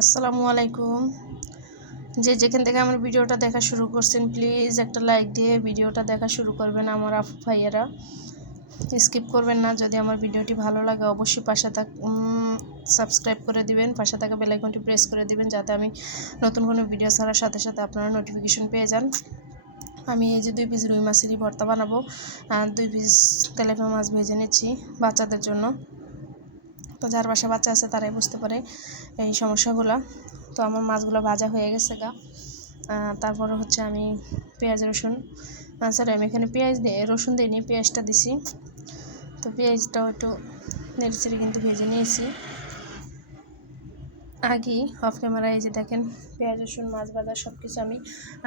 আসসালামু আলাইকুম। যে যেখান থেকে আমার ভিডিওটা দেখা শুরু করছেন প্লিজ একটা লাইক দিয়ে ভিডিওটা দেখা শুরু করবেন। আমার আপু ভাইয়েরা স্কিপ করবেন না। যদি আমার ভিডিওটি ভালো লাগে অবশ্যই সাবস্ক্রাইব করে দিবেন, পাশে থাকা বেল আইকনটি প্রেস করে দিবেন যাতে আমি নতুন কোনো ভিডিও ছাড়ার সাথে সাথে আপনারা নোটিফিকেশন পেয়ে যান। আমি এই যে 2 পিস রুই মাছেরই ভর্তা বানাবো, আর 2 পিস তেলাপিয়া মাছ ভেজে নিচ্ছি বাচ্চাদের জন্য। তো যার বাসায় বাচ্চা আছে তারাই বুঝতে পারে এই সমস্যাগুলো। তো আমার মাছগুলো ভাজা হয়ে গেছে তারপরে হচ্ছে আমি পেঁয়াজ রসুন আমি এখানে রসুন দিইনি, পেঁয়াজটা দিছি। তো পেঁয়াজটাও একটু নেড়েচেড়ে কিন্তু ভেজে নিয়েছি আগেই অফ ক্যামেরায়। এই যে দেখেন পেঁয়াজ রসুন মাছ ভাজা সব কিছু আমি,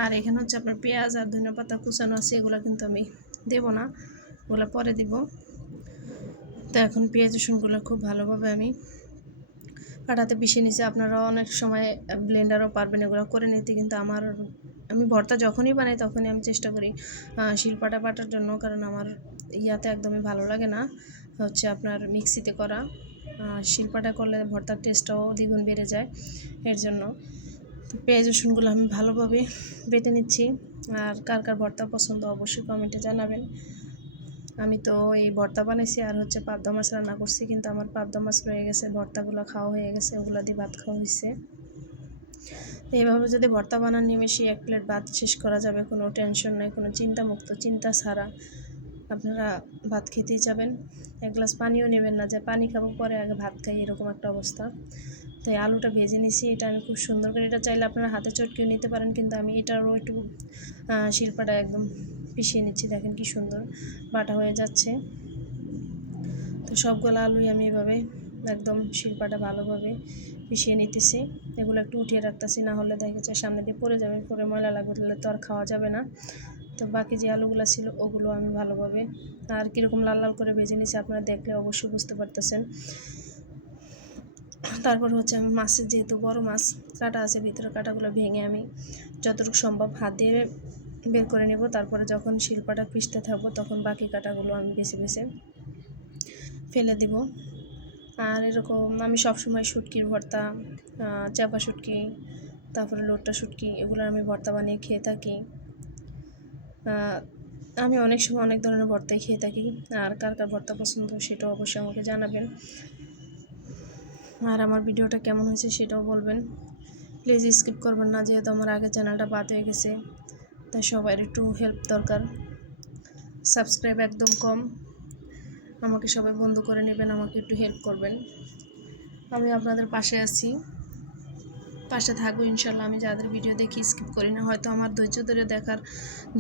আর এখানে হচ্ছে আপনার পেঁয়াজ আর ধনিয়া পাতা কুচানো আছে, এগুলো কিন্তু আমি দেবো না, ওগুলো পরে দিব। তো এখন পেঁয়াজ রসুনগুলো খুব ভালোভাবে আমি কাটাতে পিষিয়ে নিছি। আপনারা অনেক সময় ব্লেন্ডারও পারবেন এগুলো করে নিতে, কিন্তু আমি ভর্তা যখনই বানাই তখনই আমি চেষ্টা করি শিলপাটা বাটার জন্য, কারণ আমার ইয়াতে একদমই ভালো লাগে না হচ্ছে আপনার মিক্সিতে করা। শিলপাটা করলে ভর্তার টেস্টটাও দ্বিগুণ বেড়ে যায়, এর জন্য। তো পেঁয়াজ রসুনগুলো আমি ভালোভাবে বেটে নিচ্ছি। আর কার কার ভর্তা পছন্দ অবশ্যই কমেন্টে জানাবেন। আমি তো এই ভর্তা বানাইছি আর হচ্ছে পাবদা মাছ রান্না করছি, কিন্তু আমার পাবদা মাছ রয়ে গেছে, ভর্তাগুলো খাওয়া হয়ে গেছে, ওগুলো দিয়ে ভাত খাওয়া হয়েছে। এইভাবে যদি ভর্তা বানান নিমেষেই 1 প্লেট ভাত শেষ করা যাবে, কোনো টেনশন নেই, কোনো চিন্তামুক্ত, চিন্তা ছাড়া আপনারা ভাত খেতেই যাবেন। 1 গ্লাস পানিও নেবেন না যে পানি খাবো পরে আগে ভাত খাই, এরকম একটা অবস্থা। তো এই আলুটা ভেজে নিছি, এটা আমি খুব সুন্দর করে, এটা চাইলে আপনারা হাতে চটকেও নিতে পারেন, কিন্তু আমি এটারও একটু শিলপাটা একদম পিষিয়ে নিচ্ছি। দেখেন কি সুন্দর বাটা হয়ে যাচ্ছে। তো সবগুলো আলুই আমি এভাবে একদম শিলপাটা ভালোভাবে পিষিয়ে নিতেছি। এগুলো একটু উঠিয়ে রাখতেছি, না হলে দেখা যাচ্ছে সামনে দিয়ে পড়ে যাবে, পরে ময়লা লাগবে, তাহলে তো আর খাওয়া যাবে না। তো বাকি যে আলুগুলো ছিল ওগুলো আমি ভালোভাবে আর কীরকম লাল লাল করে ভেজে নিয়েছি আপনারা দেখলে অবশ্যই বুঝতে পারতেছেন। তারপর হচ্ছে আমি মাছের, যেহেতু বড় মাছ কাটা আছে ভিতরে, কাটাগুলো ভেঙে আমি যতটুকু সম্ভব হাত দিয়ে বের করে নেব। তারপরে যখন শিলপাটা পিষতে থাকবো তখন বাকি কাটাগুলো আমি বেছে বেছে ফেলে দেব। আর এরকম আমি সবসময় শুটকির ভর্তা, চাপা শুটকি, তারপরে লোট্টা শুটকি, এগুলো আমি ভর্তা বানিয়ে খেয়ে থাকি। আমি অনেক সময় অনেক ধরনের ভর্তাই খেয়ে থাকি। আর কার কার ভর্তা পছন্দ সেটাও অবশ্যই আমাকে জানাবেন, আর আমার ভিডিওটা কেমন হয়েছে সেটাও বলবেন। প্লিজ স্কিপ করবেন না, যেহেতু আমার আগের চ্যানেলটা বাদ হয়ে গেছে, তাই সবার একটু হেল্প দরকার। সাবস্ক্রাইব একদম কম, আমাকে সবাই বন্ধ করে নেবেন, আমাকে একটু হেল্প করবেন। আমি আপনাদের পাশে আছি, পাশে থাকবো ইনশাল্লাহ। আমি যাদের ভিডিও দেখি স্কিপ করি না, হয়তো আমার ধৈর্য ধরে দেখার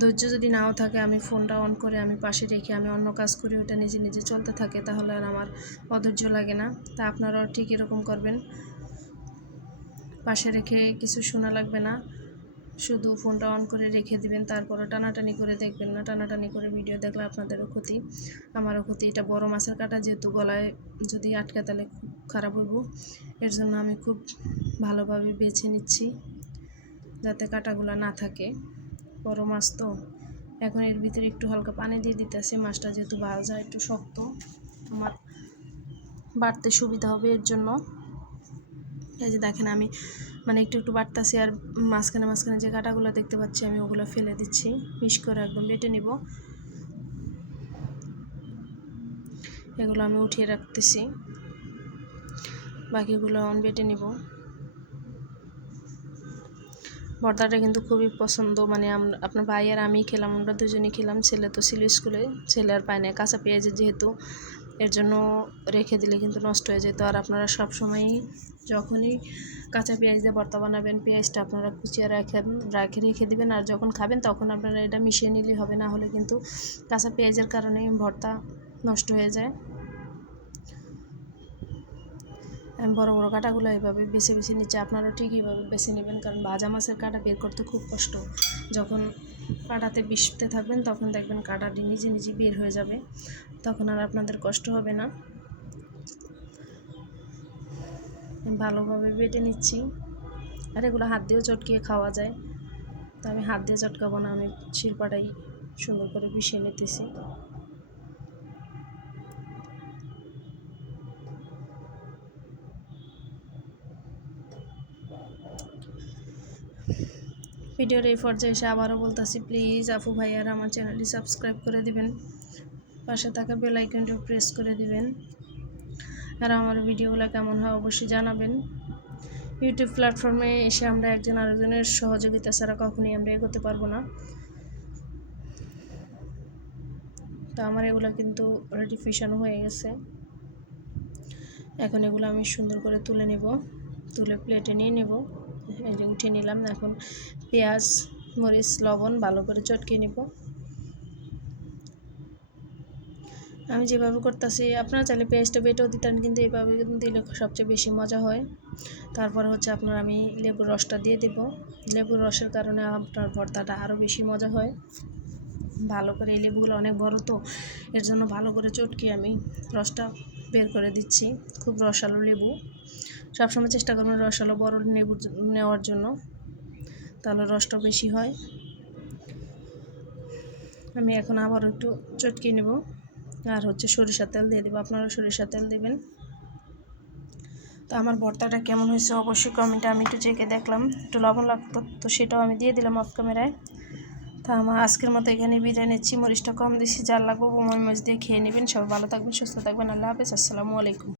ধৈর্য যদি নাও থাকে, আমি ফোনটা অন করে আমি পাশে রেখে আমি অন্য কাজ করি, ওটা নিজে নিজে চলতে থাকে, তাহলে আর আমার অধৈর্য লাগে না। তা আপনারাও ঠিক এরকম করবেন, পাশে রেখে কিছু শোনা লাগবে না, শুধু ফোনটা অন করে রেখে দিবেন, তারপরে টানাটানি করে দেখবেন না। টানাটানি করে ভিডিও দেখলে আপনাদেরও ক্ষতি, আমারও ক্ষতি। এটা বড় মাছের কাটা, যেহেতু গলায় যদি আটকে তাহলে খুব খারাপ হইব, এর জন্য আমি খুব ভালোভাবে বেছে নিচ্ছি যাতে কাটাগুলো না থাকে। বড় মাছ তো, এখন এর ভিতরে একটু হালকা পানি দিয়ে দিতেছি, মাছটা যেহেতু ভাজা একটু শক্ত, আমার বাড়তে সুবিধা হবে এর জন্য। এই যে দেখেন আমি একটু একটু বাড়তাছি, আর মাঝখানে মাঝখানে যে কাঁটাগুলো দেখতে পাচ্ছি আমি ওগুলো ফেলে দিচ্ছি, মিশ করে একদম বেটে নিব। এগুলো আমি উঠিয়ে রাখতেছি, বাকিগুলো বেটে নিব। ভর্তাটা কিন্তু খুবই পছন্দ, আপনার ভাই আর আমি খেলাম, আমরা দুজনেই খেলাম। ছেলে তো ছিল স্কুলে, ছেলে আর পায় না, কাঁচা পেঁয়াজের যেহেতু, এর জন্য রেখে দিলে কিন্তু নষ্ট হয়ে যেত। আর আপনারা সবসময়ই যখনই কাঁচা পেঁয়াজ দিয়ে ভর্তা বানাবেন, পেঁয়াজটা আপনারা কুচিয়ে রেখে দিবেন, আর যখন খাবেন তখন আপনারা এটা মিশিয়ে নিলেই হবে, না হলে কিন্তু কাঁচা পেঁয়াজের কারণে ভর্তা নষ্ট হয়ে যায়। আমি বড় বড় কাঁটাগুলো এইভাবে বেছে বেছে নিচ্ছি, আপনারাও ঠিক এইভাবে বেছে নেবেন, কারণ ভাজা মাছের কাঁটা বের করতে খুব কষ্ট। যখন কাঁটাতে বিষতে থাকবেন তখন দেখবেন কাঁটাটি নিজে নিজে বের হয়ে যাবে, তখন আর আপনাদের কষ্ট হবে না। ভালোভাবে বেটে নিচ্ছি, আর এগুলো হাত দিয়েও চটকিয়ে খাওয়া যায়, তো আমি হাত দিয়ে চটকাবো না, আমি শিলপাটাই সুন্দর করে পিষিয়ে নিতেছি। ভিডিওর এই পর্যায়ে এসে আবারও বলতেছি, প্লিজ আপু ভাইয়ারা আমার চ্যানেলটি সাবস্ক্রাইব করে দিবেন, পাশে থাকা বেল আইকনটি প্রেস করে দিবেন। আর আমার ভিডিওগুলো কেমন হয় অবশ্যই জানাবেন। ইউটিউব প্ল্যাটফর্মে এসে আমরা একজন আরেকজনের সহযোগিতা ছাড়া কখনোই আমরা এগোতে পারবো না। তো আমার এগুলো কিন্তু অলরেডি ফিশানো হয়ে গেছে। এখন এগুলো আমি সুন্দর করে তুলে নেব, তুলে প্লেটে নিয়ে নেব। এই যে উঠিয়ে নিলাম। এখন পেঁয়াজ, মরিচ, লবণ ভালো করে চটকে নেব। আমি যেভাবে করতেছি, আপনারা চাইলে পেঁয়াজটা বেটেও দিতেন, কিন্তু এইভাবে দিলে সবচেয়ে বেশি মজা হয়। তারপর হচ্ছে আপনার আমি লেবুর রসটা দিয়ে দেব। লেবুর রসের কারণে আপনার ভর্তাটা আরও বেশি মজা হয়। ভালো করে, এই লেবুগুলো অনেক বড় তো, এর জন্য ভালো করে চটকে আমি রসটা বের করে দিচ্ছি। খুব রসালো লেবু, সবসময় চেষ্টা করবেন রসালো বড় লেবু নেওয়ার জন্য, তাহলে রসটা বেশি হয়। আমি এখন আবার একটু চটকে নেব। আর হচ্ছে সরিষার তেল দিয়ে দেবো, আপনারা সরিষার তেল দেবেন। তো আমার ভর্তাটা কেমন হয়েছে অবশ্যই কমেন্টে, আমি একটু চেখে দেখলাম, একটু লবণ লাগতো তো সেটাও আমি দিয়ে দিলাম অফ ক্যামেরায়। তা আমার আজকের মতো এখানে বিদায় নিচ্ছি। মরিচটা কম দিচ্ছি, যার লাগবো মরিচ দিয়ে খেয়ে নেবেন। সবাই ভালো থাকবেন, সুস্থ থাকবেন। আল্লাহ হাফেজ, আসসালামু আলাইকুম।